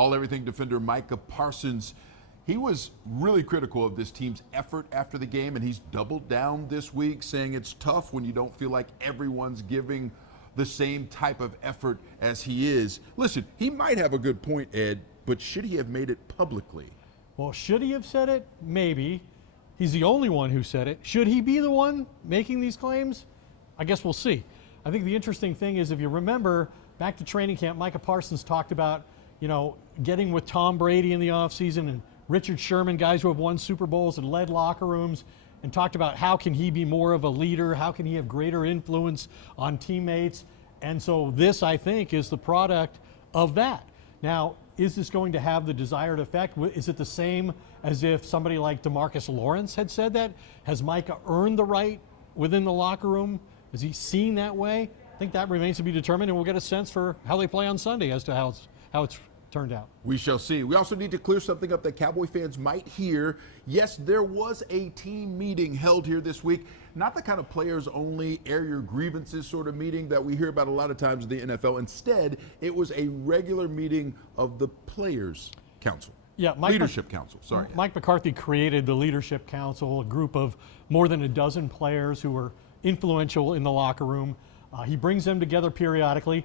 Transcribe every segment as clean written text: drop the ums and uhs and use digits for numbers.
all-everything defender Micah Parsons. He was really critical of this team's effort after the game, and he's doubled down this week, saying it's tough when you don't feel like everyone's giving the same type of effort as he is. Listen, he might have a good point, Ed, but should he have made it publicly? Well, should he have said it? Maybe. He's the only one who said it. Should he be the one making these claims? I guess we'll see. I think the interesting thing is, if you remember, back to training camp, Micah Parsons talked about, getting with Tom Brady in the offseason and Richard Sherman, guys who have won Super Bowls and led locker rooms, and talked about how can he be more of a leader, how can he have greater influence on teammates. And so this, I think, is the product of that. Now, is this going to have the desired effect? Is it the same as if somebody like DeMarcus Lawrence had said that? Has Micah earned the right within the locker room? Is he seen that way? I think that remains to be determined, and we'll get a sense for how they play on Sunday as to how it's turned out. We shall see. We also need to clear something up that Cowboy fans might hear. Yes, there was a team meeting held here this week. Not the kind of players only air your grievances sort of meeting that we hear about a lot of times in the NFL. Instead, it was a regular meeting of the Players Council. Yeah, Leadership Council, sorry. Mike McCarthy created the Leadership Council, a group of more than a dozen players who were influential in the locker room. He brings them together periodically.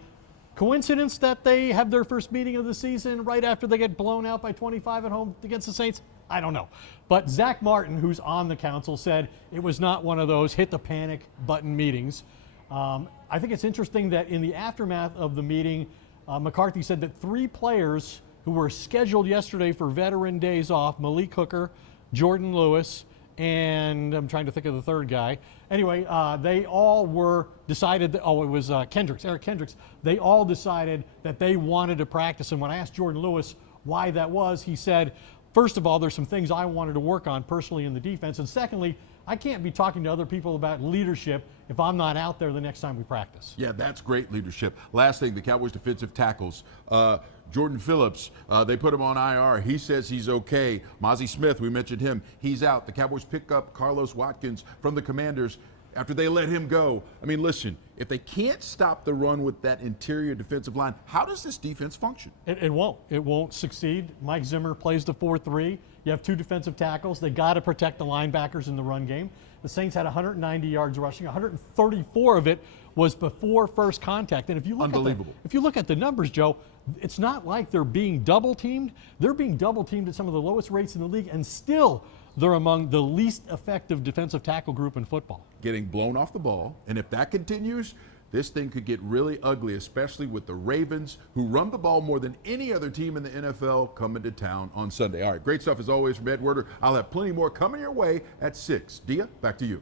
Coincidence that they have their first meeting of the season right after they get blown out by 25 at home against the Saints? I don't know. But Zach Martin, who's on the council, said it was not one of those hit the panic button meetings. I think it's interesting that in the aftermath of the meeting, McCarthy said that 3 players who were scheduled yesterday for veteran days off, Malik Hooker, Jordan Lewis, and I'm trying to think of the third guy. Anyway, they all were decided that, it was Eric Kendricks. They all decided that they wanted to practice. And when I asked Jordan Lewis why that was, he said, first of all, there's some things I wanted to work on personally in the defense. And secondly, I can't be talking to other people about leadership if I'm not out there the next time we practice. Yeah, that's great leadership. Last thing, the Cowboys defensive tackles. Jordan Phillips, they put him on IR. He says he's okay. Mozzie Smith, we mentioned him. He's out. The Cowboys pick up Carlos Watkins from the Commanders after they let him go. I mean, listen, if they can't stop the run with that interior defensive line, how does this defense function? It won't. It won't succeed. Mike Zimmer plays the 4-3. You have 2 defensive tackles. They got to protect the linebackers in the run game. The Saints had 190 yards rushing. 134 of it was before first contact. And if you look at the numbers, Joe, it's not like they're being double teamed. They're being double teamed at some of the lowest rates in the league, and still they're among the least effective defensive tackle group in football. Getting blown off the ball, and if that continues, this thing could get really ugly, especially with the Ravens, who run the ball more than any other team in the NFL, coming to town on Sunday. All right, great stuff as always from Ed Werder. I'll have plenty more coming your way at 6. Dia, back to you.